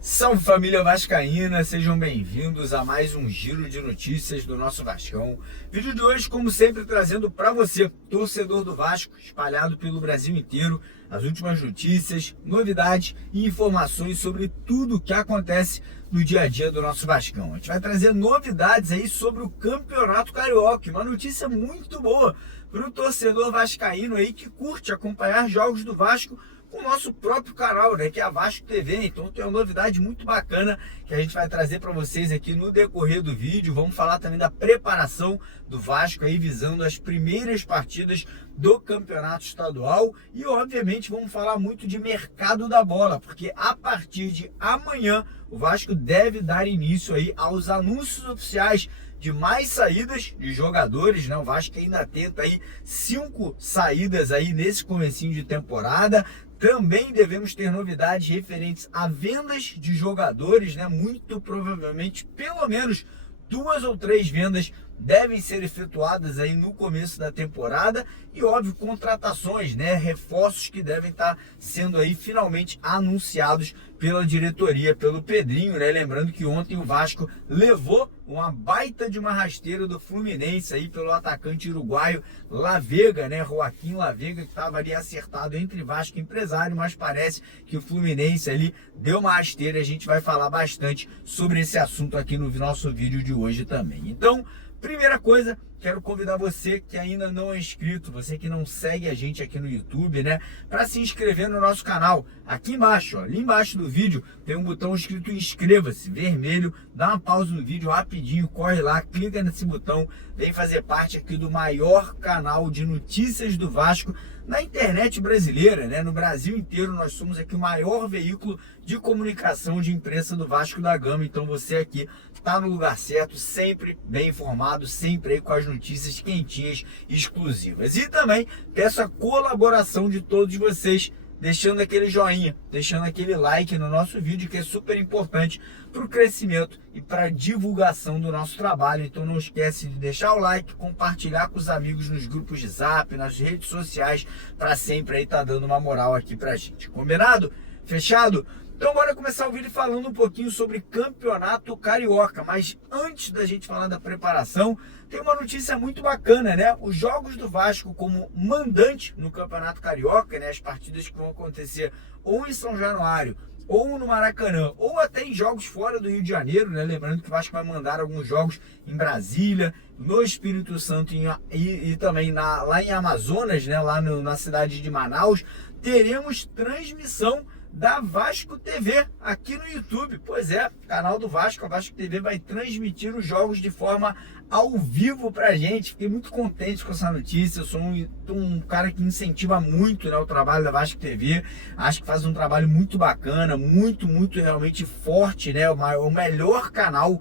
Salve família vascaína, sejam bem-vindos a mais um giro de notícias do nosso Vascão. Vídeo de hoje, como sempre, trazendo para você, torcedor do Vasco, espalhado pelo Brasil inteiro, as últimas notícias, novidades e informações sobre tudo o que acontece no dia a dia do nosso Vascão. A gente vai trazer novidades aí sobre o Campeonato Carioca, uma notícia muito boa para o torcedor vascaíno aí que curte acompanhar jogos do Vasco com o nosso próprio canal, né, que é a Vasco TV. Então tem uma novidade muito bacana que a gente vai trazer para vocês aqui no decorrer do vídeo. Vamos falar também da preparação do Vasco aí visando as primeiras partidas do Campeonato Estadual e obviamente vamos falar muito de mercado da bola, porque a partir de amanhã o Vasco deve dar início aí aos anúncios oficiais de mais saídas de jogadores, né? O Vasco ainda tenta aí 5 saídas aí nesse comecinho de temporada. Também devemos ter novidades referentes a vendas de jogadores, né? Muito provavelmente, pelo menos 2 ou 3 vendas devem ser efetuadas aí no começo da temporada e, óbvio, contratações, né? Reforços que devem estar sendo aí finalmente anunciados pela diretoria, pelo Pedrinho, né? Lembrando que ontem o Vasco levou uma baita de uma rasteira do Fluminense aí pelo atacante uruguaio La Vega, né? Joaquim La Vega, que estava ali acertado entre Vasco e empresário, mas parece que o Fluminense ali deu uma rasteira. A gente vai falar bastante sobre esse assunto aqui no nosso vídeo de hoje também. Então, primeira coisa, quero convidar você que ainda não é inscrito, você que não segue a gente aqui no YouTube, né, para se inscrever no nosso canal. Aqui embaixo, ó, ali embaixo do vídeo, tem um botão escrito inscreva-se, vermelho. Dá uma pausa no vídeo rapidinho, corre lá, clica nesse botão, vem fazer parte aqui do maior canal de notícias do Vasco na internet brasileira, né? No Brasil inteiro nós somos aqui o maior veículo de comunicação de imprensa do Vasco da Gama. Então você aqui está no lugar certo, sempre bem informado, sempre aí com as notícias quentinhas e exclusivas. E também peço a colaboração de todos vocês, deixando aquele joinha, deixando aquele like no nosso vídeo, que é super importante para o crescimento e para a divulgação do nosso trabalho. Então não esquece de deixar o like, compartilhar com os amigos nos grupos de Zap, nas redes sociais, para sempre aí estar dando uma moral aqui pra gente. Combinado? Fechado? Então bora começar o vídeo falando um pouquinho sobre Campeonato Carioca, mas antes da gente falar da preparação, tem uma notícia muito bacana, né? Os jogos do Vasco como mandante no Campeonato Carioca, né? As partidas que vão acontecer ou em São Januário, ou no Maracanã, ou até em jogos fora do Rio de Janeiro, né? Lembrando que o Vasco vai mandar alguns jogos em Brasília, no Espírito Santo e também lá em Amazonas, né? Lá na cidade de Manaus, teremos transmissão da Vasco TV aqui no YouTube. Pois é, canal do Vasco, a Vasco TV vai transmitir os jogos de forma ao vivo pra gente. Fiquei muito contente com essa notícia. Eu sou um cara que incentiva muito, né, o trabalho da Vasco TV. Acho que faz um trabalho muito bacana, muito realmente forte, né? O melhor canal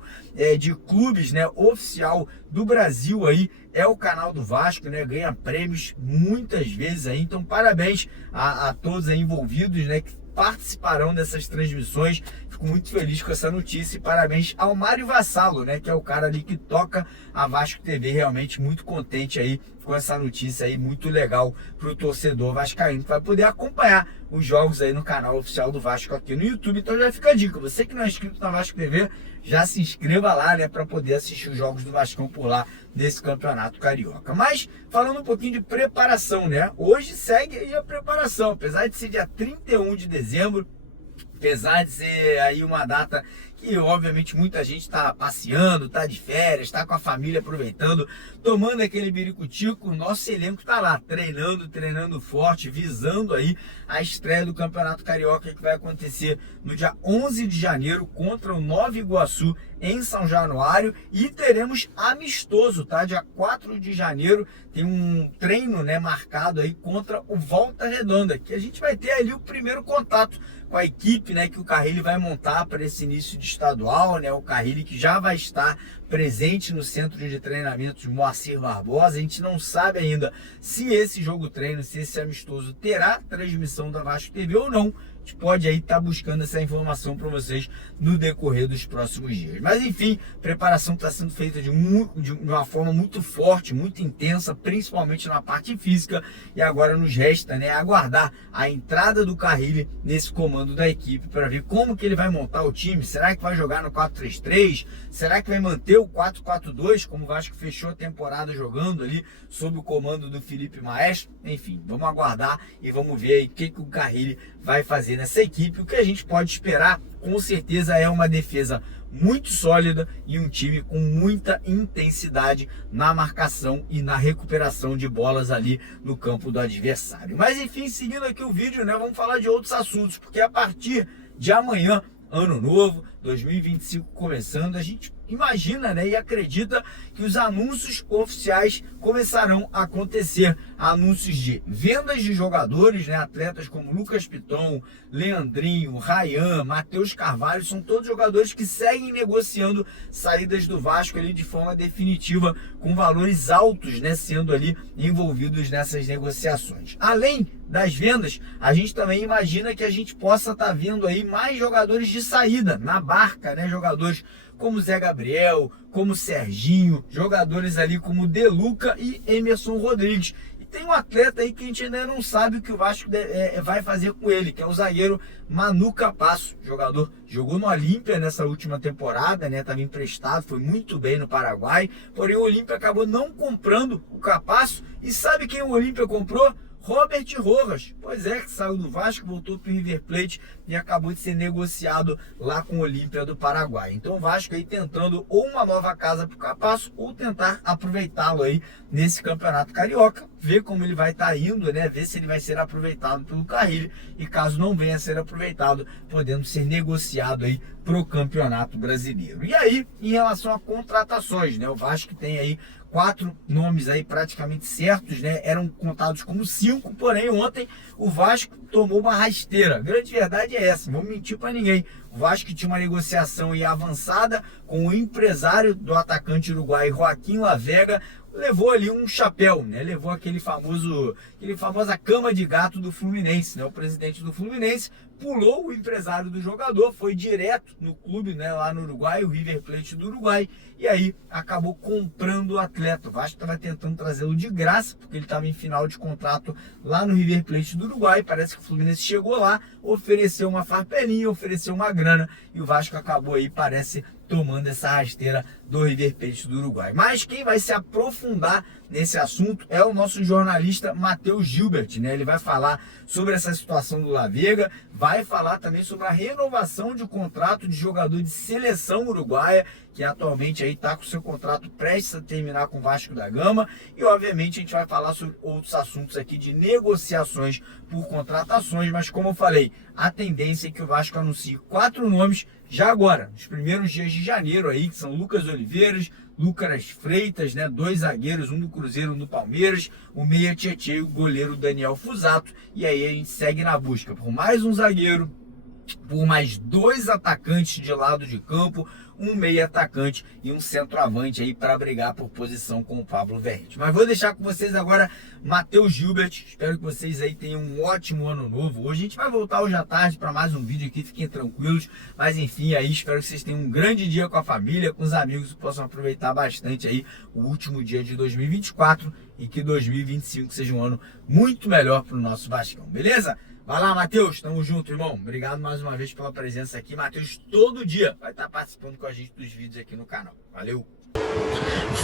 de clubes, né, oficial do Brasil aí é o canal do Vasco, né? Ganha prêmios muitas vezes aí. Então parabéns a todos aí envolvidos, né, que participarão dessas transmissões. Fico muito feliz com essa notícia e parabéns ao Mário Vassalo, né, que é o cara ali que toca a Vasco TV. Realmente muito contente aí com essa notícia aí, muito legal para o torcedor vascaíno, que vai poder acompanhar os jogos aí no canal oficial do Vasco aqui no YouTube. Então já fica a dica, você que não é inscrito na Vasco TV, já se inscreva lá, né, para poder assistir os jogos do Vascão por lá nesse Campeonato Carioca. Mas falando um pouquinho de preparação, né, hoje segue aí a preparação, apesar de ser dia 31 de dezembro, apesar de ser aí uma data que obviamente muita gente está passeando, está de férias, está com a família aproveitando, tomando aquele biricutico, o nosso elenco está lá treinando forte, visando aí a estreia do Campeonato Carioca, que vai acontecer no dia 11 de janeiro contra o Nova Iguaçu em São Januário, e teremos amistoso, tá? Dia 4 de janeiro tem um treino, né, marcado aí contra o Volta Redonda, que a gente vai ter ali o primeiro contato com a equipe, né, que o Carrilli vai montar para esse início de estadual, né? O Carrilli que já vai estar presente no centro de treinamentos Moacir Barbosa. A gente não sabe ainda se esse jogo treino, se esse amistoso terá transmissão da Vasco TV ou não. A gente pode aí estar buscando essa informação para vocês no decorrer dos próximos dias. Mas enfim, a preparação está sendo feita de uma forma muito forte, muito intensa, principalmente na parte física. E agora nos resta, né, aguardar a entrada do Carrilli nesse comando da equipe para ver como que ele vai montar o time. Será que vai jogar no 4-3-3? Será que vai manter o 4-4-2, como o Vasco fechou a temporada jogando ali sob o comando do Felipe Maestro? Enfim, vamos aguardar e vamos ver aí o que o Carrilli vai fazer nessa equipe. O que a gente pode esperar, com certeza, é uma defesa muito sólida e um time com muita intensidade na marcação e na recuperação de bolas ali no campo do adversário. Mas enfim, seguindo aqui o vídeo, né, vamos falar de outros assuntos, porque a partir de amanhã, ano novo, 2025 começando, a gente imagina, né, e acredita que os anúncios oficiais começarão a acontecer. Anúncios de vendas de jogadores, né, atletas como Lucas Piton, Leandrinho, Ryan, Matheus Carvalho, são todos jogadores que seguem negociando saídas do Vasco ali de forma definitiva, com valores altos, né, sendo ali envolvidos nessas negociações. Além das vendas, a gente também imagina que a gente possa estar vendo aí mais jogadores de saída na barca, né, jogadores como Zé Gabriel, como Serginho, jogadores ali como Deluca e Emerson Rodrigues. E tem um atleta aí que a gente ainda não sabe o que o Vasco vai fazer com ele, que é o zagueiro Manu Capasso. Jogador jogou no Olímpia nessa última temporada, né? Estava emprestado, foi muito bem no Paraguai, porém o Olímpia acabou não comprando o Capasso. E sabe quem o Olímpia comprou? Robert Rojas, pois é, que saiu do Vasco, voltou para o River Plate e acabou de ser negociado lá com o Olímpia do Paraguai. Então o Vasco aí tentando ou uma nova casa para o Capasso ou tentar aproveitá-lo aí nesse Campeonato Carioca, ver como ele vai estar indo, né? Ver se ele vai ser aproveitado pelo Carrilli e caso não venha a ser aproveitado, podendo ser negociado aí para o Campeonato Brasileiro. E aí, em relação a contratações, né? O Vasco tem aí 4 nomes aí praticamente certos, né? Eram contados como 5, porém ontem o Vasco tomou uma rasteira. A grande verdade é essa, não vou mentir para ninguém. O Vasco tinha uma negociação aí avançada com o empresário do atacante uruguaio Joaquim Lavega, levou ali um chapéu, né? Levou aquela famosa cama de gato do Fluminense, né? O presidente do Fluminense pulou o empresário do jogador, foi direto no clube, né, lá no Uruguai, o River Plate do Uruguai, e aí acabou comprando o atleta. O Vasco estava tentando trazê-lo de graça, porque ele estava em final de contrato lá no River Plate do Uruguai. Parece que o Fluminense chegou lá, ofereceu uma farpelinha, ofereceu uma grana, e o Vasco acabou aí, parece, tomando essa rasteira do River Plate do Uruguai. Mas quem vai se aprofundar nesse assunto é o nosso jornalista Matheus Gilbert, né? Ele vai falar sobre essa situação do Lavega, vai falar também sobre a renovação de contrato de jogador de seleção uruguaia, que atualmente aí está com seu contrato prestes a terminar com o Vasco da Gama, e obviamente a gente vai falar sobre outros assuntos aqui de negociações por contratações, mas como eu falei, a tendência é que o Vasco anuncie 4 nomes já agora, nos primeiros dias de janeiro aí, que são Lucas Oliveiras, Lucas Freitas, né? 2 zagueiros, um do Cruzeiro, um do Palmeiras, o meia Tietê e o goleiro Daniel Fusato. E aí a gente segue na busca por mais um zagueiro, por mais 2 atacantes de lado de campo, um meia atacante e um centroavante aí para brigar por posição com o Pablo Verratti. Mas vou deixar com vocês agora Matheus Gilbert. Espero que vocês aí tenham um ótimo ano novo. Hoje a gente vai voltar hoje à tarde para mais um vídeo aqui, fiquem tranquilos. Mas enfim, aí espero que vocês tenham um grande dia com a família, com os amigos, que possam aproveitar bastante aí o último dia de 2024 e que 2025 seja um ano muito melhor para o nosso Vascão, beleza? Vai lá, Matheus, tamo junto, irmão. Obrigado mais uma vez pela presença aqui. Matheus todo dia vai estar participando com a gente dos vídeos aqui no canal. Valeu!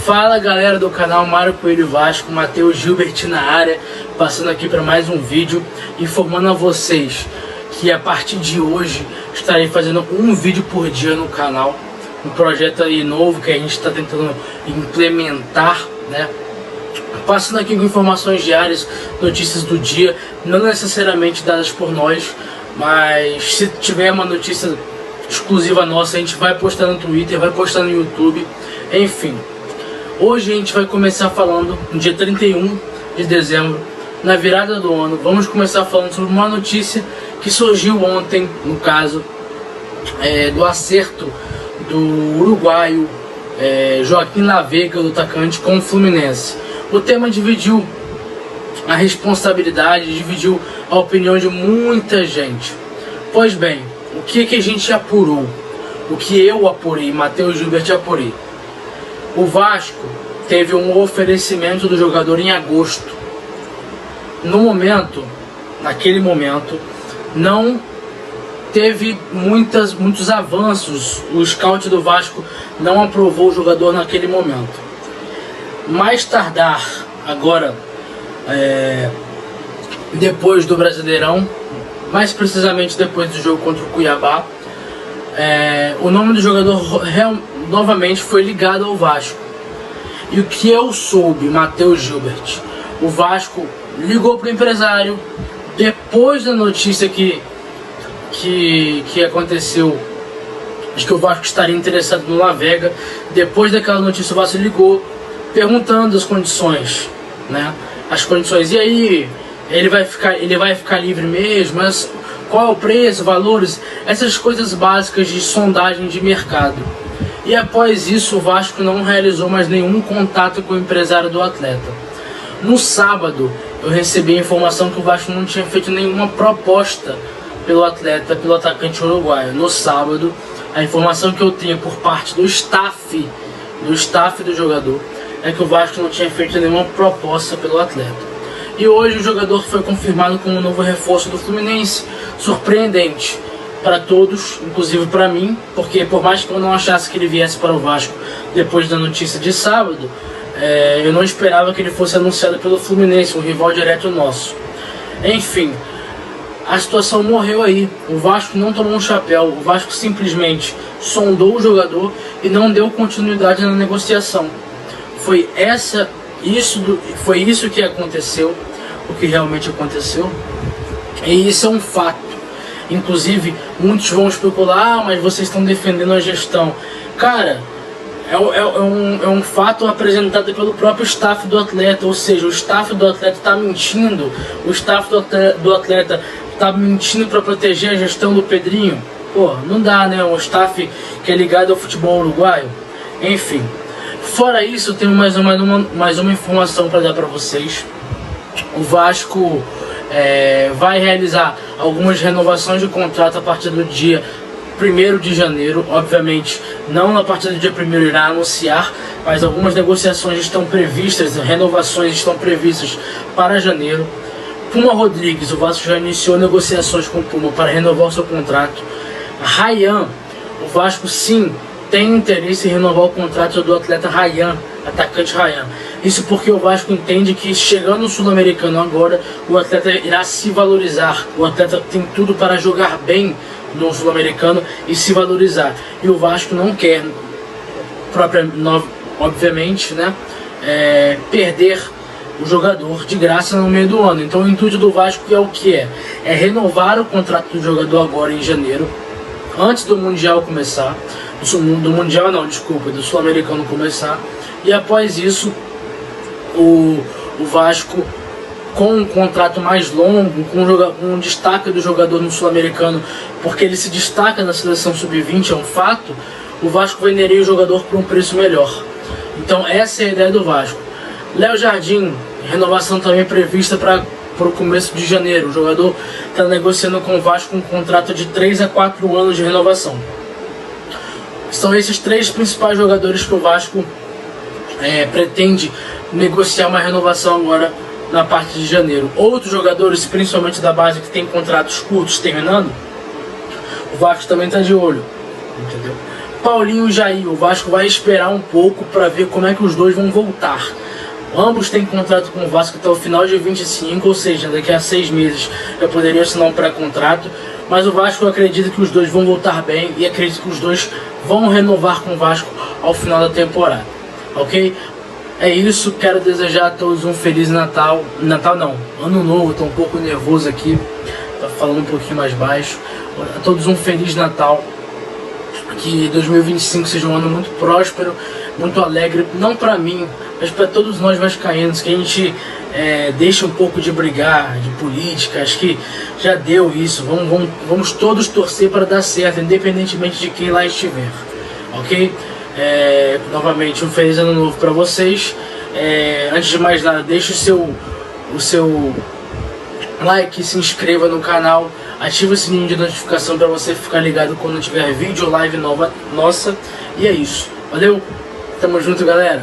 Fala, galera do canal Mário Coelho Vasco, Matheus Gilbert na área, passando aqui para mais um vídeo, informando a vocês que a partir de hoje estarei fazendo um vídeo por dia no canal. Um projeto aí novo que a gente está tentando implementar, né? Passando aqui com informações diárias, notícias do dia, não necessariamente dadas por nós, mas se tiver uma notícia exclusiva nossa, a gente vai postar no Twitter, vai postar no YouTube, enfim. Hoje a gente vai começar falando, no dia 31 de dezembro, na virada do ano, vamos começar falando sobre uma notícia que surgiu ontem, no caso, do acerto do uruguaio Joaquim Laveiga, do atacante, com o Fluminense. O tema dividiu a responsabilidade, dividiu a opinião de muita gente. Pois bem, o que a gente apurou? O que eu apurei, Matheus Gilbert apurei. O Vasco teve um oferecimento do jogador em agosto. Naquele momento, não teve muitos avanços. O scout do Vasco não aprovou o jogador naquele momento. Mais tardar, agora, depois do Brasileirão, mais precisamente depois do jogo contra o Cuiabá, o nome do jogador novamente foi ligado ao Vasco. E o que eu soube, Matheus Gilbert, o Vasco ligou para o empresário depois da notícia que aconteceu, de que o Vasco estaria interessado no Laveiga. Depois daquela notícia, o Vasco ligou perguntando as condições, né? As condições, e aí, ele vai ficar livre mesmo? Mas qual é o preço, valores, essas coisas básicas de sondagem de mercado. E após isso, o Vasco não realizou mais nenhum contato com o empresário do atleta. No sábado, eu recebi a informação que o Vasco não tinha feito nenhuma proposta pelo atacante uruguaio. No sábado, a informação que eu tenho por parte do staff do jogador é que o Vasco não tinha feito nenhuma proposta pelo atleta. E hoje o jogador foi confirmado como novo reforço do Fluminense. Surpreendente para todos, inclusive para mim, porque por mais que eu não achasse que ele viesse para o Vasco depois da notícia de sábado, eu não esperava que ele fosse anunciado pelo Fluminense, um rival direto nosso. Enfim, a situação morreu aí. O Vasco não tomou um chapéu, o Vasco simplesmente sondou o jogador e não deu continuidade na negociação. Foi isso que aconteceu, o que realmente aconteceu, e isso é um fato. Inclusive, muitos vão especular, mas vocês estão defendendo a gestão. Cara, é um fato apresentado pelo próprio staff do atleta, ou seja, o staff do atleta está mentindo, o staff do atleta está mentindo para proteger a gestão do Pedrinho. Pô, não dá, né? Um staff que é ligado ao futebol uruguaio. Enfim, fora isso, eu tenho mais uma informação para dar para vocês. O Vasco vai realizar algumas renovações de contrato a partir do dia 1º de janeiro. Obviamente, não a partir do dia 1º irá anunciar, mas algumas negociações estão previstas, renovações estão previstas para janeiro. Puma Rodrigues, o Vasco já iniciou negociações com o Puma para renovar o seu contrato. Ryan, o Vasco sim tem interesse em renovar o contrato do atleta Ryan, atacante Ryan. Isso porque o Vasco entende que chegando no Sul-Americano agora, o atleta irá se valorizar. O atleta tem tudo para jogar bem no Sul-Americano e se valorizar. E o Vasco não quer, obviamente, né, perder o jogador de graça no meio do ano. Então o intuito do Vasco é o que é renovar o contrato do jogador agora em janeiro, antes do Mundial começar. Do Sul-Americano começar. E após isso, o Vasco, com um contrato mais longo, com um destaque do jogador no Sul-Americano, porque ele se destaca na seleção sub-20, é um fato, o Vasco venderia o jogador por um preço melhor. Então essa é a ideia do Vasco. Léo Jardim, renovação também prevista para o começo de janeiro. O jogador está negociando com o Vasco um contrato de 3 a 4 anos de renovação. São esses 3 principais jogadores que o Vasco pretende negociar uma renovação agora na parte de janeiro. Outros jogadores, principalmente da base, que tem contratos curtos terminando, o Vasco também está de olho, entendeu? Paulinho e Jair, o Vasco vai esperar um pouco para ver como é que os dois vão voltar. Ambos têm contrato com o Vasco até o final de 25, ou seja, daqui a 6 meses eu poderia assinar um pré-contrato, mas o Vasco acredita que os dois vão voltar bem e acredita que os dois vão renovar com o Vasco ao final da temporada, ok? É isso, quero desejar a todos um Feliz Natal. Natal não, Ano Novo, estou um pouco nervoso aqui, tô falando um pouquinho mais baixo. A todos um Feliz Natal, que 2025 seja um ano muito próspero, muito alegre, não para mim, mas para todos nós vascaínos, que a gente deixe um pouco de brigar, de política. Acho que já deu isso, vamos todos torcer para dar certo, independentemente de quem lá estiver, ok? Novamente um feliz ano novo para vocês. Antes de mais nada, deixe o seu like, se inscreva no canal, ative o sininho de notificação para você ficar ligado quando tiver vídeo ou live nova nossa. E é isso, valeu, tamo junto, galera.